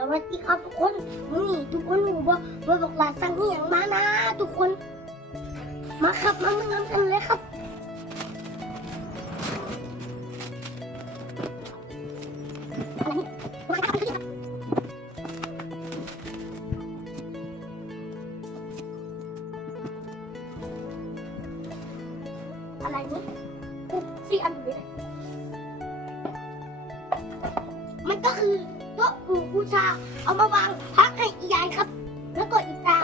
สวัสดีครับทุกคนนี่ทุกคนรู้ว่าว่าบอกลาสั่งอหย่างมานะทุกคน มาครับมาเมาน้ำกันเลยครับอะไรนี่ปุ๊บสี่อันเลยมันก็คือ โต๊ะหมู่บูชา เอามาวางพักให้อียายครับ แล้วก็อีตา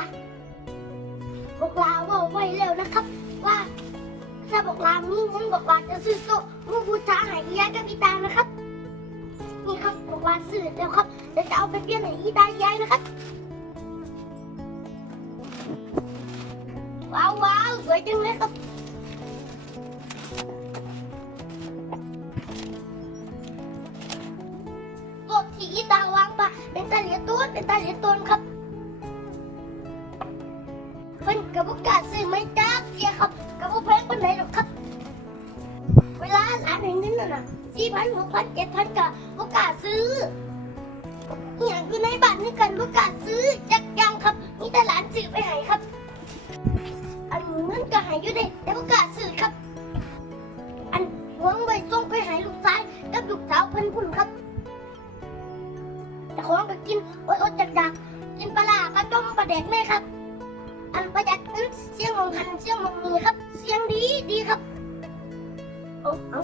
บอกลาว่าไว้แล้วนะครับ ว่าถ้าบอกลามีเงินบอกลาจะซื้อโต๊ะหมู่บูชาให้อียายกับอีตานะครับ นี่ครับบอกลาซื้อแล้วครับเดี๋ยวจะเอาไปเปลี่ยนให้อีตาอียายนะครับว้าวว้าวสวยจังเลยครับีอีตาวางปะเป็นตาเหลียตูนเป็นตาเหลียตูนครับเพิ่นกับบุกล้าซื้อไม่จักเสียครับกับบุแพงปานไหนหรอกครับ เวลาหลานเห็นเงินน่ะสี่พันหกพันเจ็ดพันกับบุกล้าซื้ออย่างอยู่ในบ้านนี่กันบุกล้าซื้อจักยังครับนี่แต่หลานซื้อไปให้ครับ อันเงินก็ให้อยู่เด้แต่บุกล้าซื้อครับ อันหวงไว้ส่งไปให้ลูกชายกับลูกสาวเพิ่นพุ่นครับ ของก็กินอดอดๆจากๆกินปลาปลาต้มปลาแดกแม่ครับ อันประหยัดเงินเสียงมองหันเสียงมองมีครับ เสียงดีดีครับเอาเอา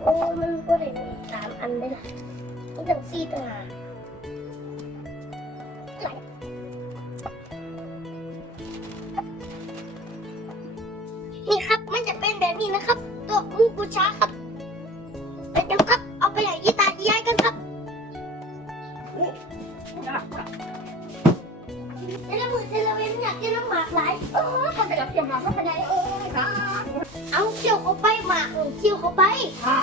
โอ้มันก็ได้มีสามอันเลยนะนี่ตั้งสี่ตั้งหาไหลนี่ครับมันจะเป็นแบบนี้นะครับ ตัวมูบูชาครับ อยากกินน้ำหมากหลายเออเขาจะเกี่ยวมาเขาไปไหนโอ้ยค่ะเอาเขี่ยวเข้าไปหมากนี่เขี่ยวเข้าไปค่ะ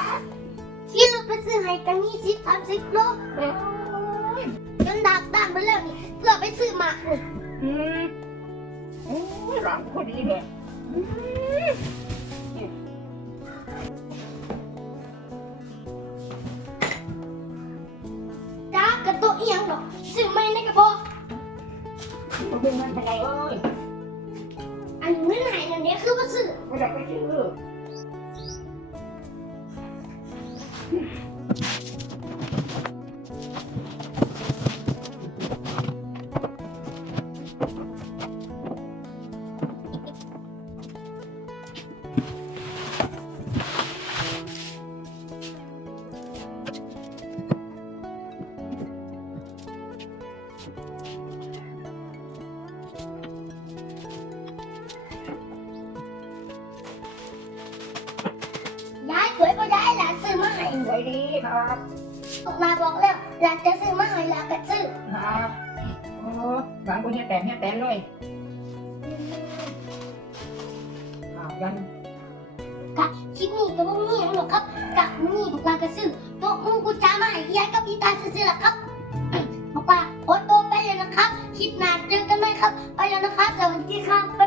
ขี่รถไปซื้อให้กันนี่สิบสามสิบโลจนดากด้านไปแล้วนี่เพื่อไปซื้อหมากนี่อืมโอ้ยหลังพอดีเลย เขาเป็นมันไปไหนเอ้ยอันเงินไหนนั่นเนี่ยคือว่าซื้อเขาจะไปซื้อ ยดีครับออกมาบอกแล้วหลานจะซื้อมาให้หลานก็ซื้อครับโอ้หลังกูเฮียแต่เฮียแต่เลยอ้าวยันกะคลิปนี้ก็บ่มีหยังหรอกครับกะนี่พวกเราก็ซื้อโต๊ะมูกูจ้ามาให้ยายกับพี่ตาซื้อๆล่ะครับบอกว่าโอโตวไปเลยนะครับ คลิปหน้าเจอกันไหมครับ ไปแล้วนะครับสวัสดีครับบ๊ายบายจุ๊บจุ๊บจุ๊บจุ๊บ